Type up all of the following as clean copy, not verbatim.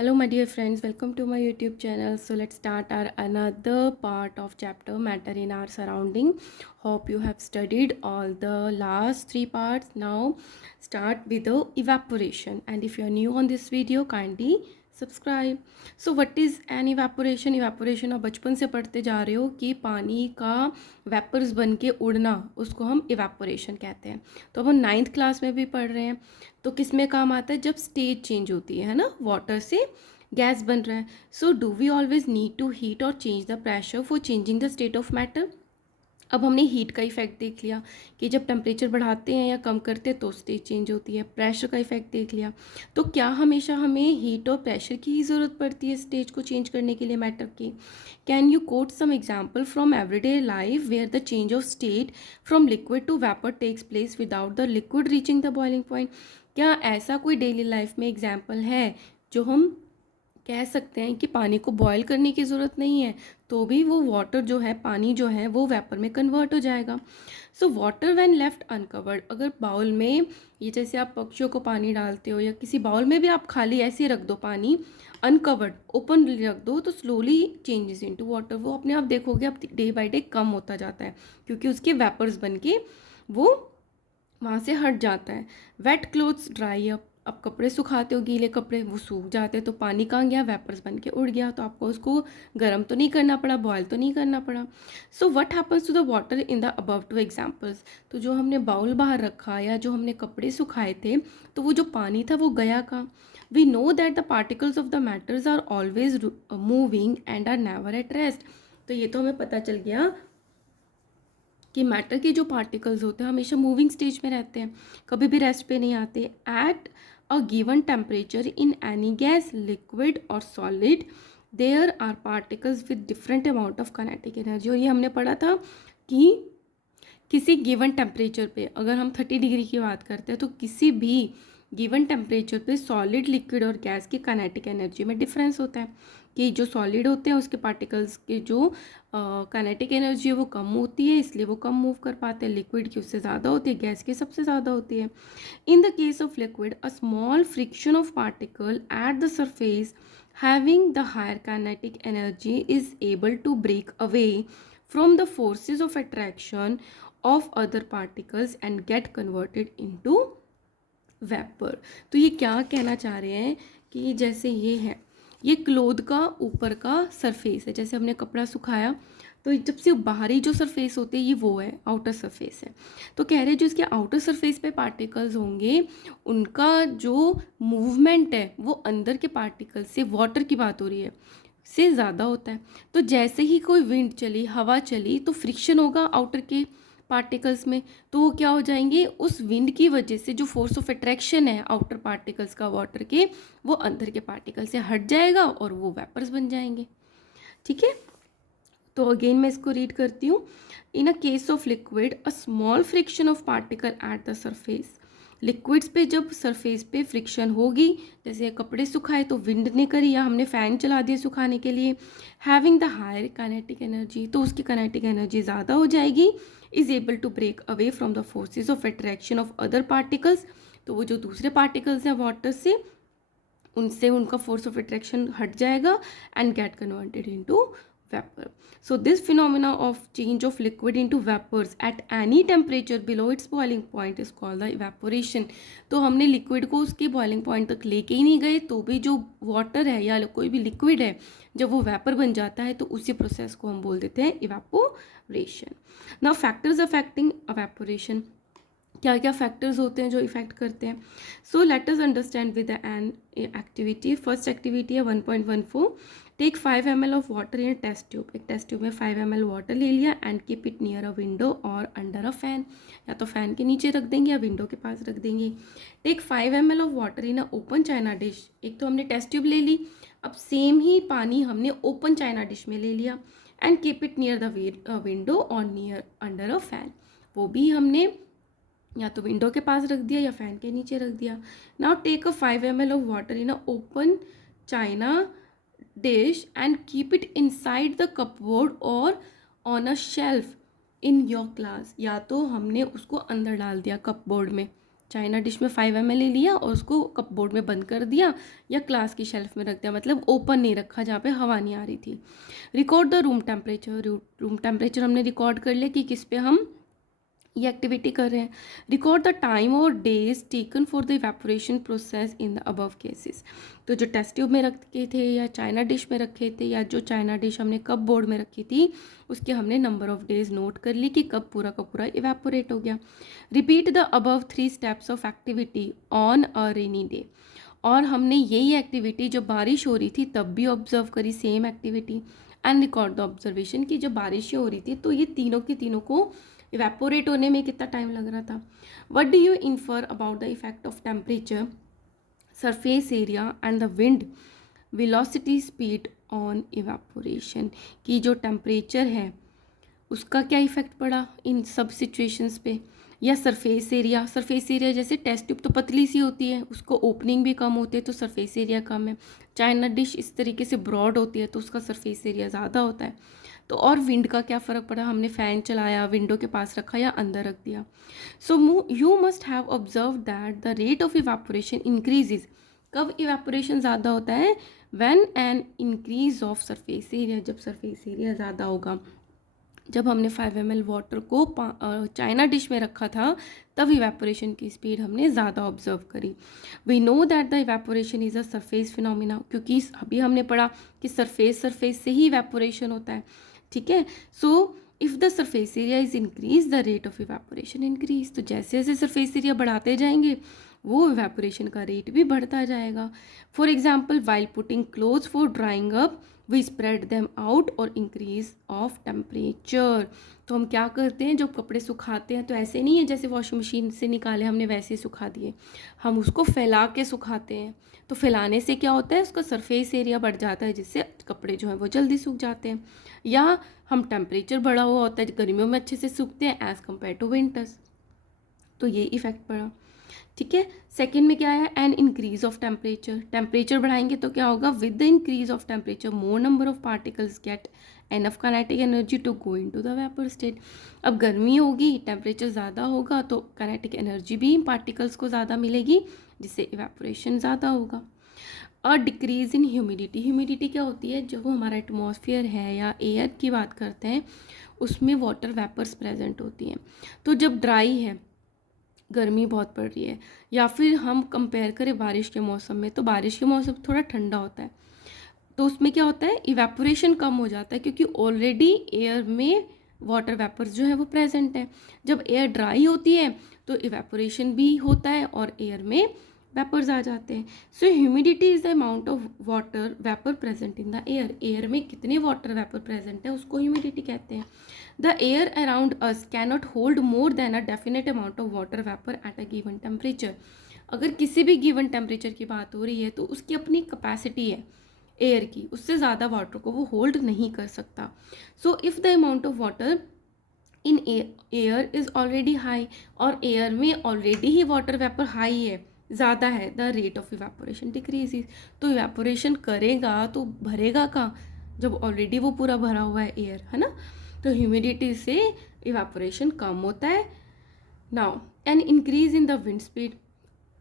Hello, my dear friends. Welcome to my YouTube channel. So let's start our another part of chapter matter in our surrounding. Hope you have studied all the last three parts. Now start with the evaporation. And if you are new on this video, kindly subscribe. So what is an evaporation. Evaporation आप बचपन से पढ़ते जा रहे हो कि पानी का वेपर्स बन के उड़ना, उसको हम इवेपोरेशन कहते हैं. तो अब हम 9th क्लास में भी पढ़ रहे हैं. तो किस में काम आता है? जब स्टेट चेंज होती है ना, वाटर से गैस बन रहा है. So do we always need to heat और change the pressure for changing the state of matter. अब हमने हीट का इफेक्ट देख लिया कि जब टेम्परेचर बढ़ाते हैं या कम करते हैं तो स्टेट चेंज होती है. प्रेशर का इफेक्ट देख लिया. तो क्या हमेशा हमें हीट और प्रेशर की ही ज़रूरत पड़ती है स्टेज को चेंज करने के लिए मैटर की? Can you quote some example from everyday life where the change of state from liquid to vapour takes place without the liquid reaching the boiling point. क्या ऐसा कोई डेली लाइफ में example है जो हम कह सकते हैं कि पानी को बॉयल करने की ज़रूरत नहीं है तो भी वो वाटर जो है, पानी जो है, वो वेपर में कन्वर्ट हो जाएगा. So water when left uncovered, अगर बाउल में, ये जैसे आप पक्षियों को पानी डालते हो या किसी बाउल में भी आप खाली ऐसे रख दो पानी, अनकवर्ड ओपन रख दो, तो स्लोली चेंजेस इनटू वाटर. वो अपने आप देखोगे अब डे बाय डे कम होता जाता है क्योंकि उसके वेपर्स बन के वो वहाँ से हट जाता है. वेट क्लोथ्स ड्राई अप, अब कपड़े सुखाते हो, गीले कपड़े, वो सूख जाते हैं तो पानी कहाँ गया? वेपर्स बन के उड़ गया. तो आपको उसको गर्म तो नहीं करना पड़ा, बॉयल तो नहीं करना पड़ा. So what happens to the water in the above two examples. तो जो हमने बाउल बाहर रखा या जो हमने कपड़े सुखाए थे, तो वो जो पानी था वो गया कहाँ? We know that the particles of the matters are always moving and are never at rest. तो ये तो हमें पता चल गया कि मैटर के जो पार्टिकल्स होते हैं हमेशा मूविंग स्टेज में रहते हैं, कभी भी रेस्ट पे नहीं आते. At a given temperature in any gas, liquid और solid, there are particles with different amount of kinetic energy. और ये हमने पढ़ा था कि किसी गिवन टेम्परेचर पे, अगर हम 30 डिग्री की बात करते हैं तो किसी भी गिवन टेम्परेचर पे सॉलिड, लिक्विड और गैस की काइनेटिक एनर्जी में डिफरेंस होता है. कि जो सॉलिड होते हैं उसके पार्टिकल्स के जो काइनेटिक एनर्जी है वो कम होती है, इसलिए वो कम मूव कर पाते हैं. लिक्विड की उससे ज़्यादा होती है, गैस की सबसे ज़्यादा होती है. In the case of liquid, a small friction of particle at the surface having the higher kinetic energy is able to break away from the forces of attraction of other particles and get converted into vapor. तो ये क्या कहना चाह रहे हैं कि जैसे ये है, ये क्लोथ का ऊपर का सरफेस है, जैसे हमने कपड़ा सुखाया तो जब से बाहरी जो सरफेस होते हैं ये वो है, आउटर सरफेस है. तो कह रहे हैं जो इसके आउटर सरफेस पे पार्टिकल्स होंगे उनका जो मूवमेंट है वो अंदर के पार्टिकल से, वाटर की बात हो रही है, से ज़्यादा होता है. तो जैसे ही कोई विंड चली, हवा चली, तो फ्रिक्शन होगा आउटर के पार्टिकल्स में, तो वो क्या हो जाएंगे? उस विंड की वजह से जो फोर्स ऑफ अट्रैक्शन है आउटर पार्टिकल्स का वाटर के, वो अंदर के पार्टिकल से हट जाएगा और वो वेपर्स बन जाएंगे. ठीक है, तो अगेन मैं इसको रीड करती हूँ. In a case of liquid, a small friction of particle at the surface. Liquids पे जब सरफेस पे फ्रिक्शन होगी, जैसे कपड़े सुखाए तो विंड ने करी या हमने फ़ैन चला दिया सुखाने के लिए, having the higher kinetic energy, तो उसकी काइनेटिक एनर्जी ज़्यादा हो जाएगी, is able to break away from the forces of attraction of other particles. तो वो जो दूसरे पार्टिकल्स हैं वाटर से, उनसे उनका फोर्स ऑफ अट्रैक्शन हट जाएगा and get converted into vapor. So this phenomena of change of liquid into vapors at any temperature below its boiling point is called the evaporation. तो हमने लिक्विड को उसके बॉइलिंग पॉइंट तक लेके ही नहीं गए तो भी जो वाटर है या कोई भी लिक्विड है, जब वो वेपर बन जाता है तो उसी प्रोसेस को हम बोल देते हैं evaporation. Now factors affecting evaporation, क्या क्या फैक्टर्स होते हैं जो इफेक्ट करते हैं. So let us understand with an activity. First activity है 1.14. Take 5 ml of water in test tube. एक टेस्ट ट्यूब में 5 ml वाटर ले लिया and keep it near a window और अंडर अ फैन. या तो फैन के नीचे रख देंगे या विंडो के पास रख देंगे. Take 5 ml of water in a open china dish. एक तो हमने टेस्ट ट्यूब ले ली, अब सेम ही पानी हमने ओपन चाइना डिश में ले लिया and keep it near the window और नियर अंडर अ फैन. वो भी हमने या तो विंडो के पास रख दिया या फैन के नीचे रख दिया. Now take a 5 ml of water in a open china dish and keep it inside the cupboard और on a shelf in your class. या तो हमने उसको अंदर डाल दिया कपबोर्ड में, चाइना डिश में 5 ml ले लिया और उसको कपबोर्ड में बंद कर दिया या क्लास की शेल्फ में रख दिया, मतलब ओपन नहीं रखा जहाँ पे हवा नहीं आ रही थी। Record the room temperature, room temperature हमने रिकॉर्ड कर लिया कि किस पे हम ये एक्टिविटी कर रहे हैं। रिकॉर्ड द टाइम और days taken for the evaporation process in the above cases. तो जो टेस्ट ट्यूब में रखे थे या चाइना डिश में रखे थे या जो चाइना डिश हमने कप बोर्ड में रखी थी उसके हमने नंबर ऑफ डेज नोट कर ली कि कब पूरा का पूरा इवेपोरेट हो गया। Repeat the above 3 steps of activity on a rainy day. और हमने यही एक्टिविटी जब बारिश हो रही थी तब भी ऑब्जर्व करी, same activity. And record the observation कि जब बारिश हो रही थी तो ये तीनों की तीनों को इवेपोरेट होने में कितना टाइम लग रहा था। What do you infer about the effect of temperature, surface area and the wind velocity speed on evaporation. कि जो टेम्परेचर है उसका क्या इफेक्ट पड़ा इन सब सिचुएशंस पे, या सरफेस एरिया। सरफेस एरिया जैसे टेस्ट ट्यूब तो पतली सी होती है, उसको ओपनिंग भी कम होती है तो सरफेस एरिया कम है। चाइना डिश इस तरीके से ब्रॉड होती है तो उसका सरफेस एरिया ज़्यादा होता है। तो और विंड का क्या फ़र्क पड़ा, हमने फ़ैन चलाया, विंडो के पास रखा या अंदर रख दिया। So you must have observe that the rate of evaporation increases. कब इवेपोरेशन ज़्यादा होता है, when an increase of surface area, जब सरफेस एरिया ज़्यादा होगा। जब हमने 5 ml वाटर को चाइना डिश में रखा था तब इवेपोरेशन की स्पीड हमने ज़्यादा ऑब्जर्व करी। We know that the evaporation is a surface phenomena, क्योंकि अभी हमने पढ़ा कि सरफेस से ही इवेपोरेशन होता है। ठीक है, so if the surface area is increase the rate of evaporation increase. तो जैसे जैसे सरफेस एरिया बढ़ाते जाएंगे वो इवेपोरेशन का रेट भी बढ़ता जाएगा। For example while putting clothes for drying up we spread them out और इंक्रीज ऑफ टेम्परेचर। तो हम क्या करते हैं, जब कपड़े सुखाते हैं तो ऐसे नहीं है जैसे वॉशिंग मशीन से निकाले हमने वैसे ही सुखा दिए, हम उसको फैला के सुखाते हैं। तो फैलाने से क्या होता है, उसका सरफेस एरिया बढ़ जाता है जिससे कपड़े जो हैं वो जल्दी सूख जाते हैं। या हम टेम्परेचर बढ़ा हुआ होता है, गर्मियों में अच्छे से सूखते हैं एज़ कम्पेयर टू विंटर्स, तो ये इफेक्ट पड़ा। ठीक है, सेकंड में क्या है, an increase of temperature. Temperature बढ़ाएंगे तो क्या होगा, with the increase of temperature more number of particles get enough kinetic energy to go into the vapour state. अब गर्मी होगी, टेम्परेचर ज़्यादा होगा तो काइनेटिक एनर्जी भी पार्टिकल्स को ज़्यादा मिलेगी जिससे इवेपोरेशन ज़्यादा होगा। और डिक्रीज इन ह्यूमिडिटी। ह्यूमिडिटी क्या होती है, जब वो हमारा एटमॉस्फेयर है या एयर की बात करते हैं उसमें वाटर वेपर्स प्रेजेंट होती हैं। तो जब ड्राई है, गर्मी बहुत पड़ रही है, या फिर हम कंपेयर करें बारिश के मौसम में, तो बारिश के मौसम थोड़ा ठंडा होता है तो उसमें क्या होता है, इवेपोरेशन कम हो जाता है क्योंकि ऑलरेडी एयर में वाटर वेपर्स जो है वो प्रेजेंट है। जब एयर ड्राई होती है तो इवेपोरेशन भी होता है और एयर में वेपर्स आ जाते हैं। So humidity is the amount of water vapour present in the air. Air में कितने वाटर वेपर प्रेजेंट है उसको ह्यूमिडिटी कहते हैं। The air around us cannot hold more than a definite amount of water vapour eight a given temperature. अगर किसी भी given temperature की बात हो रही है तो उसकी अपनी कैपेसिटी है एयर की, उससे ज़्यादा वाटर को वो होल्ड नहीं कर सकता। So if the amount of water in air is already high, और एयर में ऑलरेडी ही वाटर वेपर हाई है, ज़्यादा है, the rate of evaporation decreases. तो इवेपोरेशन करेगा तो भरेगा कहाँ, जब ऑलरेडी वो पूरा भरा हुआ है एयर, है ना। तो ह्यूमिडिटी से इवेपोरेशन कम होता है। Now an increase in the wind speed.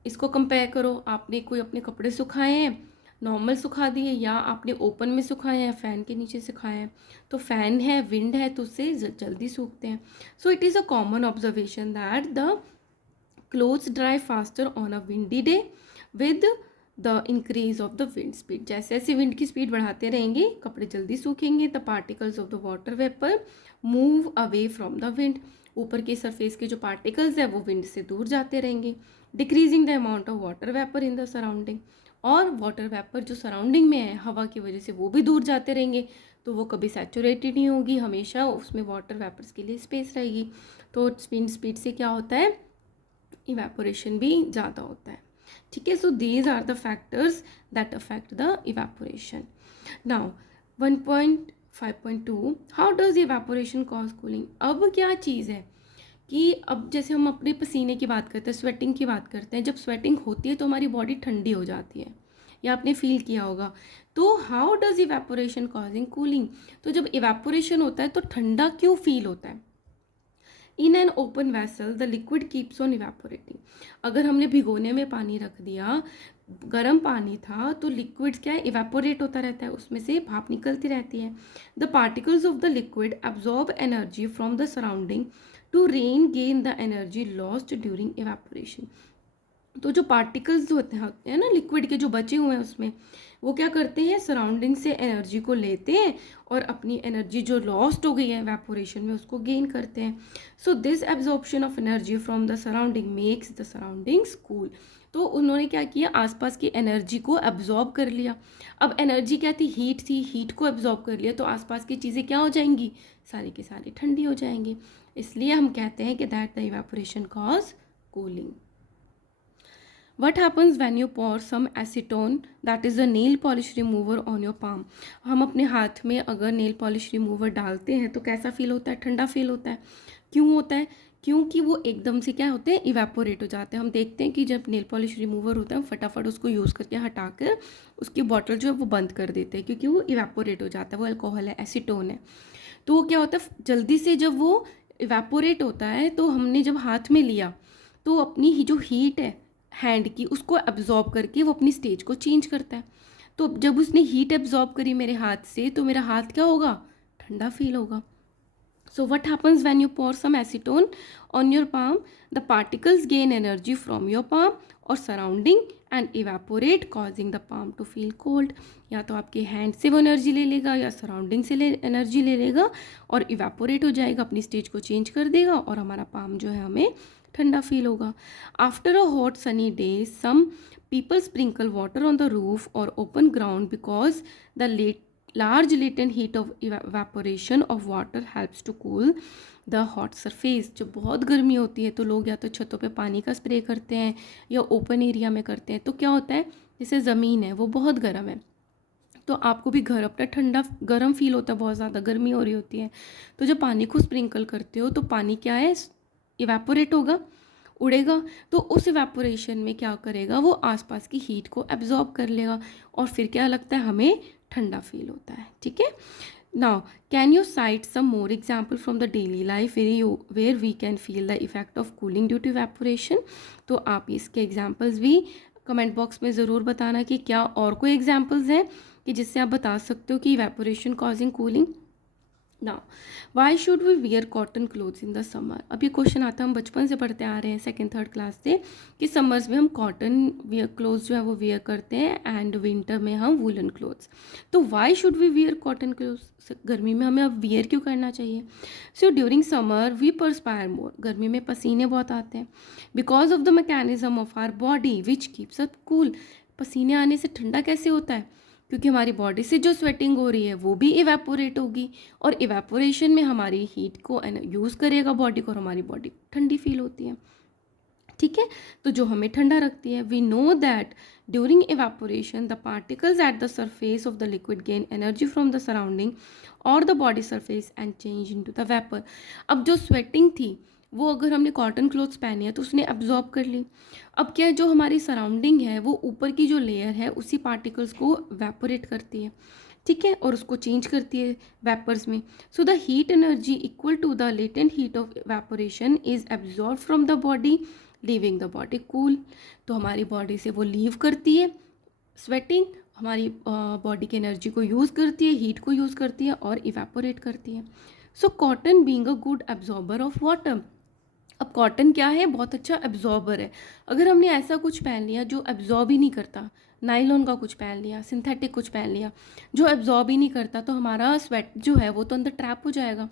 इसको कंपेयर करो, आपने कोई अपने कपड़े सुखाए हैं, नॉर्मल सुखा दिए, या आपने ओपन में सुखाए हैं, फ़ैन के नीचे सुखाए हैं। तो फ़ैन है, विंड है, तो उससे जल्दी सूखते हैं। So it is a common observation that the clothes dry faster on a windy day with the increase of the wind speed. जैसे जैसे विंड की स्पीड बढ़ाते रहेंगे कपड़े जल्दी सूखेंगे। The particles of the water vapour move away from the wind. ऊपर के सरफेस के जो पार्टिकल्स है वो विंड से दूर जाते रहेंगे, decreasing the amount of water vapour in the surrounding. और वाटर वेपर जो सराउंडिंग में है हवा की वजह से वो भी दूर जाते रहेंगे, तो वो कभी सैचुरेटेड नहीं होगी, हमेशा उसमें वाटर वेपर्स के लिए स्पेस रहेगी। तो स्पीड से क्या होता है, इवेपोरेशन भी ज़्यादा होता है। ठीक है, so these are the factors that affect the evaporation. Now 1.5.2 how does evaporation cause cooling. अब क्या चीज़ है कि अब जैसे हम अपने पसीने की बात करते हैं, स्वेटिंग की बात करते हैं, जब स्वेटिंग होती है तो हमारी बॉडी ठंडी हो जाती है, या आपने फील किया होगा। तो how does evaporation causing cooling. तो जब इवेपोरेशन होता है तो ठंडा क्यों फील होता है। In an open vessel the liquid keeps on evaporating. अगर हमने भिगोने में पानी रख दिया, गर्म पानी था, तो लिक्विड क्या है, इवेपोरेट होता रहता है, उसमें से भाप निकलती रहती है। The particles of the liquid absorb energy from the surrounding to regain the energy lost during evaporation. तो जो पार्टिकल्स होते हैं ना लिक्विड के, जो बचे हुए हैं उसमें, वो क्या करते हैं, सराउंडिंग से एनर्जी को लेते हैं और अपनी एनर्जी जो लॉस्ट हो गई है इवेपोरेशन में उसको गेन करते हैं। So this absorption of energy from the surrounding makes the surroundings cool. तो उन्होंने क्या किया, आसपास की एनर्जी को एब्जॉर्ब कर लिया। अब एनर्जी क्या थी, हीट थी, हीट को एब्जॉर्ब कर लिया, तो आसपास की चीज़ें क्या हो जाएंगी, सारी की सारी ठंडी हो जाएंगी। इसलिए हम कहते हैं कि that the evaporation cause cooling. What happens when you pour some acetone, that is a nail polish remover, on your palm? हम अपने हाथ में अगर नेल पॉलिश रिमूवर डालते हैं तो कैसा फील होता है, ठंडा फील होता है। क्यों होता है, क्योंकि वो एकदम से क्या होते हैं, इवेपोरेट हो जाते हैं। हम देखते हैं कि जब नेल पॉलिश रिमूवर होता है, हम फटाफट उसको यूज़ करके हटाकर उसकी बॉटल जो है वो बंद कर देते हैं, क्योंकि वो इवेपोरेट हो जाता है, वो अल्कोहल है, एसीटोन है। तो वो क्या होता है, जल्दी से जब वो इवेपोरेट होता है, तो हमने जब हाथ में लिया तो अपनी ही जो हीट है हैंड की, उसको एब्जॉर्ब करके वो अपनी स्टेज को चेंज करता है। तो जब उसने हीट एब्जॉर्ब करी मेरे हाथ से, तो मेरा हाथ क्या होगा, ठंडा फील होगा। So what happens when you pour some acetone on your palm? The particles gain energy from your palm or surrounding and evaporate, causing the palm to feel cold. या तो आपके हैंड से वो एनर्जी ले लेगा या surrounding से energy ले लेगा और इवेपोरेट हो जाएगा, अपनी स्टेज को चेंज कर देगा और हमारा पाम जो है हमें ठंडा फील होगा। After a hot sunny day some people sprinkle water on the roof और open ground because the large latent heat of evaporation of water helps to cool the hot surface। जब बहुत गर्मी होती है तो लोग या तो छतों पे पानी का स्प्रे करते हैं या ओपन एरिया में करते हैं। तो क्या होता है, जैसे ज़मीन है वो बहुत गर्म है, तो आपको भी घर अपना ठंडा गर्म फील होता है, बहुत ज़्यादा गर्मी हो रही होती है, तो जब पानी को स्प्रिंकल करते हो तो पानी क्या है, इवेपोरेट होगा, उड़ेगा। तो उस इवेपोरेशन में क्या करेगा, वो आसपास की हीट को एब्जॉर्ब कर लेगा और फिर क्या लगता है, हमें ठंडा फील होता है। ठीक है, now can you cite some more example from the daily life where we can feel the effect of cooling due to evaporation? तो आप इसके एग्जाम्पल्स भी कमेंट बॉक्स में ज़रूर बताना कि क्या और कोई एग्जाम्पल्स हैं कि जिससे आप बता सकते हो कि evaporation causing cooling. Now why should we wear cotton clothes in the summer? अब ये क्वेश्चन आता है, हम बचपन से पढ़ते आ रहे हैं, सेकंड थर्ड क्लास से, कि समर्स में हम कॉटन वियर क्लोथ्स जो है वो वियर करते हैं एंड विंटर में हम वुलन क्लोथ्स। तो why should we wear cotton clothes? गर्मी में हमें अब वियर क्यों करना चाहिए? So during summer we perspire more, गर्मी में पसीने बहुत आते हैं, because of the mechanism of our body which keeps us cool. पसीने आने से ठंडा कैसे होता है? क्योंकि हमारी बॉडी से जो स्वेटिंग हो रही है वो भी इवेपोरेट होगी और इवेपोरेशन में हमारी हीट को यूज़ करेगा बॉडी को और हमारी बॉडी ठंडी फील होती है। ठीक है, तो जो हमें ठंडा रखती है। We know that during evaporation the particles at the surface of the liquid gain energy from the surrounding और the body surface and change into the vapour. अब जो स्वेटिंग थी वो अगर हमने कॉटन क्लोथ्स पहने हैं तो उसने एब्जॉर्ब कर ली। अब क्या है, जो हमारी सराउंडिंग है वो ऊपर की जो लेयर है उसी पार्टिकल्स को वेपोरेट करती है, ठीक है, और उसको चेंज करती है वेपर्स में। So the heat energy equal to the latent heat of evaporation is absorb from the body leaving the body cool. तो हमारी बॉडी से वो लीव करती है स्वेटिंग, हमारी बॉडी की एनर्जी को यूज़ करती है, हीट को यूज़ करती है और इवेपोरेट करती है। So cotton being a good absorber of water. अब कॉटन क्या है, बहुत अच्छा एब्जॉर्बर है। अगर हमने ऐसा कुछ पहन लिया जो एब्जॉर्ब ही नहीं करता, नाइलॉन का कुछ पहन लिया, सिंथेटिक कुछ पहन लिया जो एब्जॉर्ब ही नहीं करता, तो हमारा स्वेट जो है वो तो अंदर ट्रैप हो जाएगा।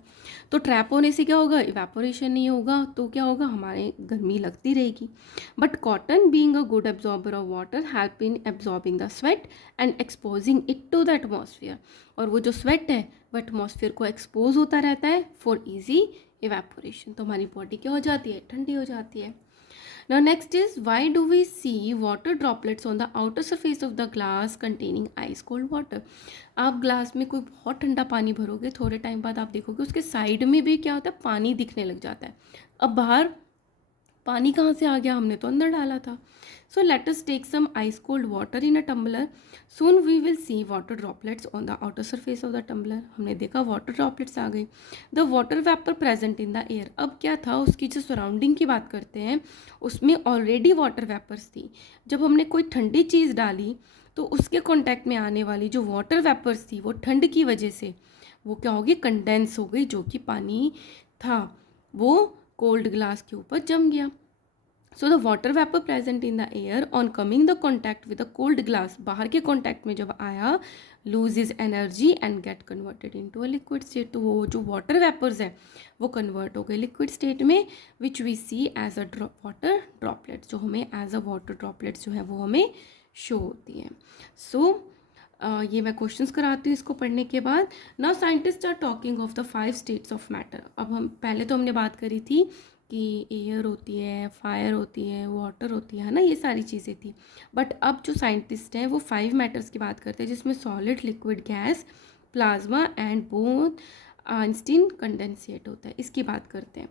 तो ट्रैप होने से क्या होगा, इवेपोरेशन नहीं होगा, तो क्या होगा, हमारे गर्मी लगती रहेगी। But cotton being a good absorber of water help in absorbing the sweat and exposing it to the atmosphere. और वो जो स्वेट है वो एटमॉस्फेयर को एक्सपोज होता रहता है फॉर ईजी इवेपोरेशन। तो हमारी बॉडी क्या हो जाती है, ठंडी हो जाती है। Now next is, why do we see water droplets on the outer surface of the glass containing ice cold water? आप ग्लास में कोई बहुत ठंडा पानी भरोगे, थोड़े टाइम बाद आप देखोगे उसके साइड में भी क्या होता है, पानी दिखने लग जाता है। अब बाहर पानी कहाँ से आ गया, हमने तो अंदर डाला था। So let us take some ice cold water in a tumbler, soon we will see water droplets on the outer surface of the tumbler. हमने देखा वाटर ड्रॉपलेट्स आ गई। The water vapour present in the air, अब क्या था, उसकी जो surrounding की बात करते हैं उसमें ऑलरेडी वाटर वेपर्स थी। जब हमने कोई ठंडी चीज़ डाली तो उसके कॉन्टैक्ट में आने वाली जो वाटर वेपर्स थी वो ठंड की वजह से वो क्या होगी, कंडेंस हो गई, जो कि पानी था वो कोल्ड ग्लास के ऊपर जम गया। So the water vapour present in the air on coming the contact with the cold glass, बाहर के कॉन्टैक्ट में जब आया, loses energy and get converted into a liquid state. तो वो जो वाटर वेपर्स है वो कन्वर्ट हो गए लिक्विड स्टेट में, which we see as a water droplets, जो हमें एज अ वाटर ड्रॉपलेट्स जो है वो हमें शो होती हैं। सो ये मैं क्वेश्चंस कराती हूँ इसको पढ़ने के बाद। Now scientist are talking of the 5 states of matter. अब हम पहले तो हमने बात करी थी कि एयर होती है, फायर होती है, वाटर होती है ना, ये सारी चीज़ें थी। बट अब जो साइंटिस्ट हैं वो 5 मैटर्स की बात करते हैं, जिसमें solid, liquid, gas, plasma and both Einstein condensate होता है, इसकी बात करते हैं।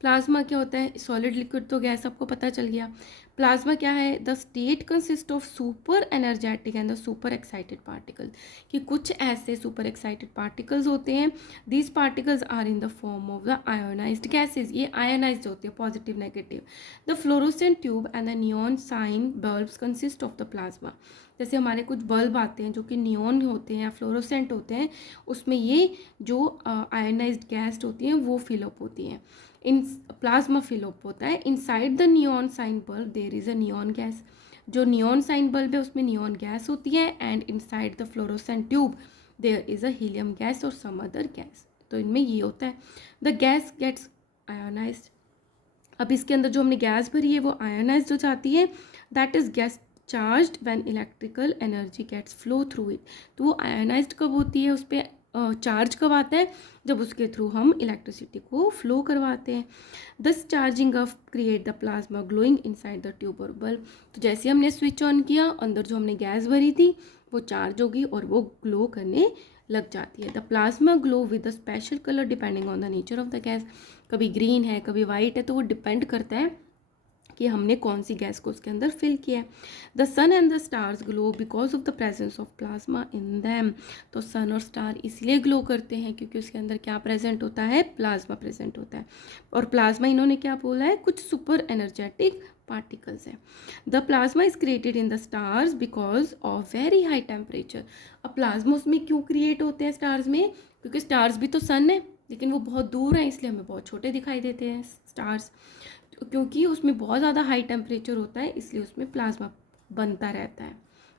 प्लाज्मा क्या होता है, सॉलिड, लिक्विड तो गैस आपको पता चल गया। प्लाज्मा क्या है, the state consist of super energetic and the super excited particle, कि कुछ ऐसे सुपर एक्साइटेड पार्टिकल्स होते हैं, these particles are in the form of the ionised gases, ये आयोनाइज्ड होते हैं, positive negative. The fluorescent tube and the neon sign bulbs consist of the plasma, जैसे हमारे कुछ बल्ब आते हैं जो कि नियॉन होते हैं या फ्लोरोसेंट होते हैं, उसमें ये जो आयोनाइज्ड गैस होती हैं वो फिलअप होती हैं, इन प्लाज्मा फिलअप होता है। Inside the neon sign bulb there is a neon gas, जो नियॉन साइन बल्ब है उसमें नियॉन गैस होती है, and inside the fluorescent tube there is a helium gas और सम अदर गैस। तो इनमें ये होता है, द गैस गेट्स आयोनाइज्ड। अब इसके अंदर जो हमने गैस भरी है वो आयोनाइज्ड हो जाती है, that is gas charged when electrical energy gets flow through it. तो वो आयोनाइज्ड कब होती है, उस पर चार्ज कब आता है, जब उसके थ्रू हम इलेक्ट्रिसिटी को फ्लो करवाते हैं। This charging of create the plasma glowing inside the tube और बल्ब। तो जैसे हमने स्विच ऑन किया, अंदर जो हमने गैस भरी थी वो चार्ज होगी और वो ग्लो करने लग जाती है। The plasma glow with the special colour depending on the nature of the gas, कभी ग्रीन है कभी वाइट है, तो वो डिपेंड करता है कि हमने कौन सी गैस को उसके अंदर फिल किया है। The sun and the stars glow because of the presence of plasma in them. तो सन और स्टार इसलिए ग्लो करते हैं क्योंकि उसके अंदर क्या प्रेजेंट होता है, प्लाज्मा प्रेजेंट होता है। और प्लाज्मा इन्होंने क्या बोला है, कुछ सुपर एनर्जेटिक पार्टिकल्स हैं। The plasma is created in the stars because of very high temperature. अब प्लाज्मा उसमें क्यों क्रिएट होते हैं स्टार्स में, क्योंकि स्टार्स भी तो सन है लेकिन वो बहुत दूर हैं, इसलिए हमें बहुत छोटे दिखाई देते हैं स्टार्स, क्योंकि उसमें बहुत ज़्यादा हाई टेम्परेचर होता है, इसलिए उसमें प्लाज्मा बनता रहता है।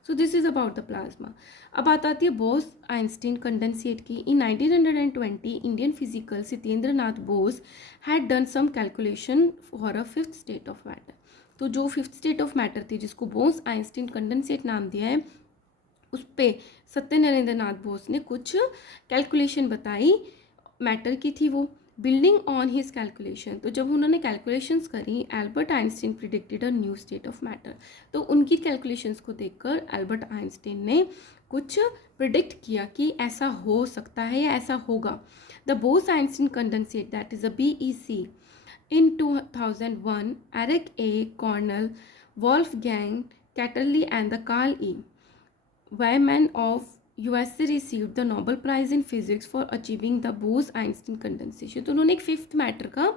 So this is about the plasma. अब बात आती है बोस आइंस्टीन कंडेंसेट की। In 1920 Indian physical Satyendra Nath Bose had done some calculation for a 5th state of matter. तो जो 5th स्टेट ऑफ मैटर थी जिसको बोस आइंस्टीन कंडेंसेट नाम दिया है, उस पर सत्य नरेंद्र नाथ बोस ने कुछ कैलकुलेशन बताई, मैटर की थी वो। बिल्डिंग ऑन हिज कैलकुलेशन, तो जब उन्होंने कैलकुलेशंस करी, Albert Einstein predicted a new state of matter. तो उनकी कैलकुलेशंस को देखकर एल्बर्ट आइंस्टीन ने कुछ प्रिडिक्ट किया कि ऐसा हो सकता है या ऐसा होगा। The Bose Einstein condensate that is a BEC in 2001, Eric A. Cornell, Wolfgang Ketterle and the Carl E. Wyman of USA received the Nobel Prize in Physics for achieving the Bose-Einstein condensation। तो उन्होंने एक 5th matter का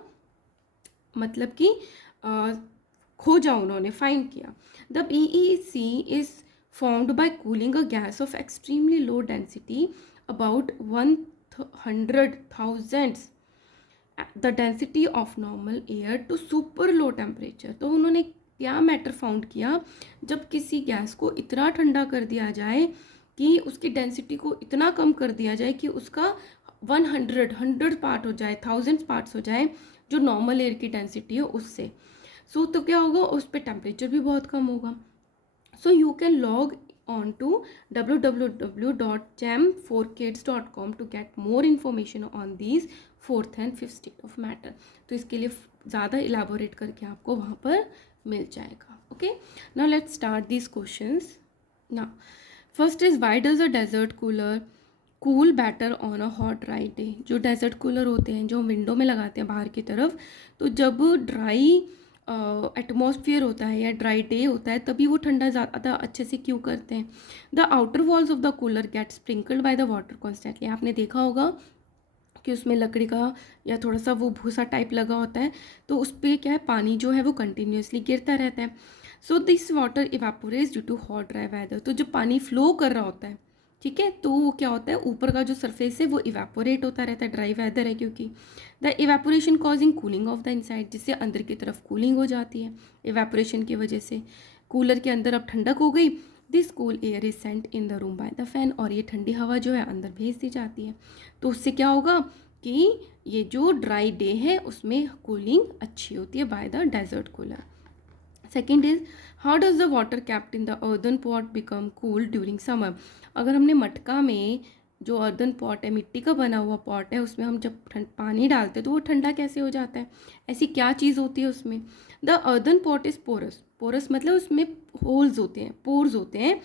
मतलब कि खोजा, उन्होंने find किया। The BEC is formed by cooling a gas of extremely low density about 100,000 the density of normal air to super low temperature. तो उन्होंने क्या मैटर फाउंड किया, जब किसी गैस को इतना ठंडा कर दिया जाए कि उसकी डेंसिटी को इतना कम कर दिया जाए कि उसका 100 पार्ट हो जाए, 1000 पार्ट्स हो जाए जो नॉर्मल एयर की डेंसिटी है उससे। सो तो क्या होगा, उस पर टेम्परेचर भी बहुत कम होगा। So you can log on to www.gem4kids.com to get more information on these 4th and 5th state of matter। तो इसके लिए ज़्यादा इलाबोरेट करके आपको वहाँ पर मिल जाएगा। Okay, now let's start these questions now। First is why does a desert cooler cool better on a hot dry day. जो डेजर्ट कूलर होते हैं जो हम विंडो में लगाते हैं बाहर की तरफ, तो जब ड्राई एटमॉस्फेयर होता है या ड्राई डे होता है तभी वो ठंडा ज़्यादा अच्छे से क्यों करते हैं। The outer walls of the cooler get sprinkled by the water constantly. आपने देखा होगा कि उसमें लकड़ी का या थोड़ा सा वो भूसा टाइप लगा होता है, तो उस पर क्या है, पानी जो है वो कंटिन्यूसली गिरता रहता है। So this water evaporates due to hot dry weather. तो जब पानी फ्लो कर रहा होता है, ठीक है, तो वो क्या होता है, ऊपर का जो सरफेस है वो इवेपोरेट होता रहता है, ड्राई वेदर है क्योंकि। The evaporation causing cooling of the inside, जिससे अंदर की तरफ कूलिंग हो जाती है इवेपोरेशन की वजह से। कूलर के अंदर अब ठंडक हो गई, this cool air is sent in the room by the fan, और ये ठंडी हवा जो है अंदर भेज दी जाती है। तो उससे क्या होगा कि ये जो ड्राई डे है उसमें कूलिंग अच्छी होती है by the desert cooler. Second is how does the water kept in the earthen pot become cool during summer. अगर हमने मटका में, जो अर्दन पॉट है मिट्टी का बना हुआ पॉट है, उसमें हम जब पानी डालते हैं तो वो ठंडा कैसे हो जाता है, ऐसी क्या चीज़ होती है उसमें। The earthen pot is porous, porous मतलब उसमें होल्स होते हैं, पोर्स होते हैं,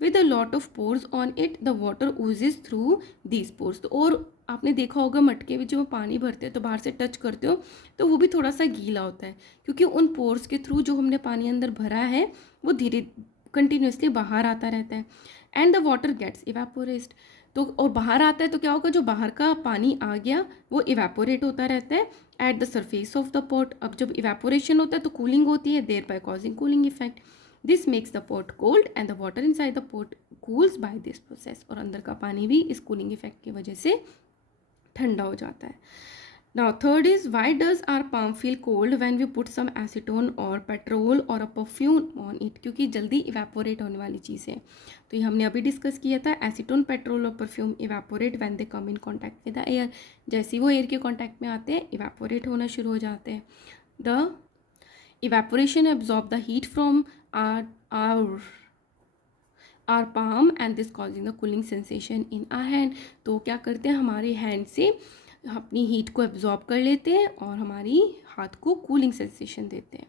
with a lot of pores on it the water oozes through these pores. तो और आपने देखा होगा मटके में जब पानी भरते हैं तो बाहर से टच करते हो तो वो भी थोड़ा सा गीला होता है, क्योंकि उन पोर्स के थ्रू जो हमने पानी अंदर भरा है वो धीरे कंटिन्यूसली बाहर आता रहता है। And the water gets evaporate, तो और बाहर आता है तो क्या होगा, जो बाहर का पानी आ गया वो इवेपोरेट होता रहता है at the surface of the pot. अब जब इवेपोरेशन होता है तो कूलिंग होती है, thereby causing cooling effect. This makes the pot cold and the water inside the pot cools by this process, और अंदर का पानी भी इस कूलिंग इफेक्ट की वजह से ठंडा हो जाता है। Now third is why does our palm feel cold when we put some acetone और पेट्रोल और अ परफ्यूम ऑन इट, क्योंकि जल्दी इवेपोरेट होने वाली चीज़ें। तो ये हमने अभी डिस्कस किया था, एसीटोन, पेट्रोल और perfume evaporate when they come in contact with the air. जैसे ही वो एयर के कॉन्टैक्ट में आते हैं इवेपोरेट होना शुरू हो जाते हैं। The evaporation absorb the heat from our palm and this causing the cooling sensation in our hand. तो क्या करते हैं, हमारे हैंड से अपनी हीट को एब्जॉर्ब कर लेते हैं और हमारी हाथ को कूलिंग सेंसेशन देते हैं।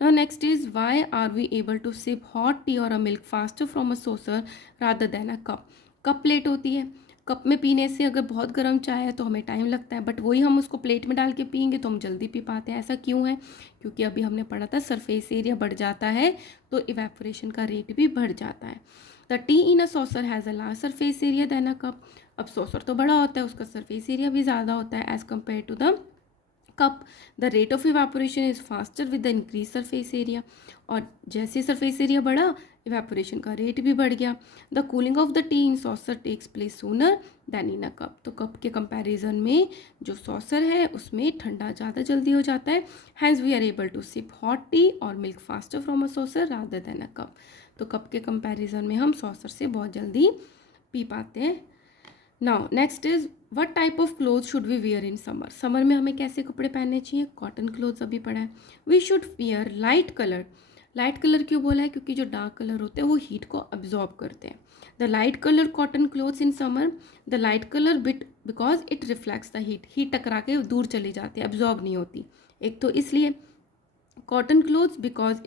Now next is why are we able to sip hot tea और a milk faster from a saucer rather than a cup. Cup plate होती है, कप में पीने से अगर बहुत गर्म चाय है तो हमें टाइम लगता है, बट वही हम उसको प्लेट में डाल के पियेंगे तो हम जल्दी पी पाते हैं। ऐसा क्यों है, क्योंकि अभी हमने पढ़ा था सरफेस एरिया बढ़ जाता है तो इवेपोरेशन का रेट भी बढ़ जाता है। The tea in a saucer has a large surface area than a cup. अब सॉसर तो बड़ा होता है, उसका सरफेस एरिया भी ज़्यादा होता है as compare to the cup. The rate of evaporation is faster with the increase surface area, और जैसे सरफेस एरिया बढ़ा इवेपोरेशन का रेट भी बढ़ गया। The cooling of the tea in saucer takes place sooner than in a cup. तो cup के comparison में जो सॉसर है उसमें ठंडा ज़्यादा जल्दी हो जाता है। Hence we are able to sip hot tea और milk faster from a saucer rather than a cup. तो कप के कंपैरिजन में हम सॉसर से बहुत जल्दी पी पाते हैं। Now next is what type of cloth should we wear in summer. Summer में हमें कैसे कपड़े पहनने चाहिए, कॉटन क्लोथ्स अभी पढ़ा है। We should wear light colour. Light colour क्यों बोला है, क्योंकि जो डार्क कलर होते हैं वो हीट को अब्जॉर्ब करते हैं। The light colour cotton clothes in summer, the light colour bit because it reflects the heat, heat टकरा के दूर चली जाती है, अब्जॉर्ब नहीं होती। एक तो इसलिए cotton clothes because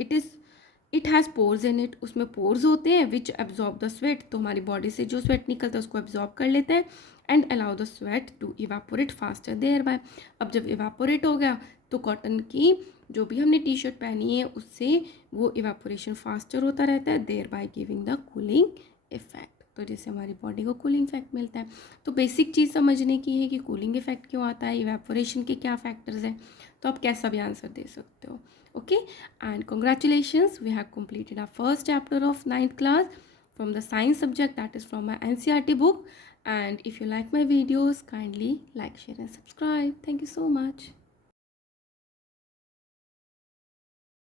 it has pores in it, उसमें पोर्स होते हैं विच एब्जॉर्ब द स्वेट, तो हमारी बॉडी से जो स्वेट निकलता है उसको एब्जॉर्ब कर लेते हैं and allow the sweat to evaporate faster thereby. अब जब इवापोरेट हो गया तो कॉटन की जो भी हमने टी शर्ट पहनी है उससे वो इवापोरेशन फास्टर होता रहता है, thereby giving the cooling effect. तो जैसे हमारी बॉडी को कूलिंग इफेक्ट मिलता है। तो बेसिक चीज़ समझने की है कि कूलिंग इफेक्ट क्यों आता है, इवेपोरेशन के क्या फैक्टर्स हैं, तो आप कैसा भी आंसर दे सकते हो। Okay, and congratulations, we have completed our first chapter of 9th class from the science subject, that is from my NCERT book. And if you like my videos, kindly like, share and subscribe. Thank you so much.